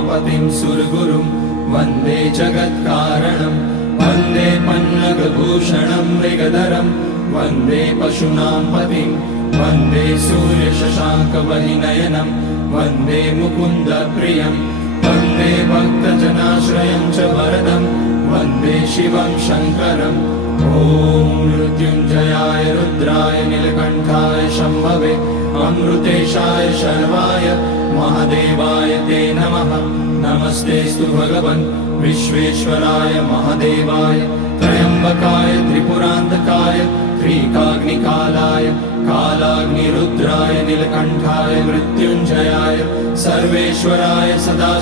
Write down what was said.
उमापतिं सुरगुरुं वन्दे जगत्कारणं वन्दे पन्नगभूषणं मृगधरं वन्दे पशूनां पतिं वन्दे सूर्यशशाङ्कवहिनयनं वन्दे मुकुन्दप्रियं वन्दे भक्तजनाश्रयं च वरदं वन्दे शिवं शङ्करम् ॐ मृत्युञ्जयाय रुद्राय नीलकण्ठाय शम्भवे अमृतेशाय शर्वाय महादेवाय ते नमः। नमस्तेऽस्तु भगवन् विश्वेश्वराय महादेवाय त्र्यम्बकाय त्रिपुरान्तकाय त्रिकाग्निकालाय कालाग्निरुद्राय नीलकण्ठाय मृत्युञ्जयाय सर्वेश्वराय सदा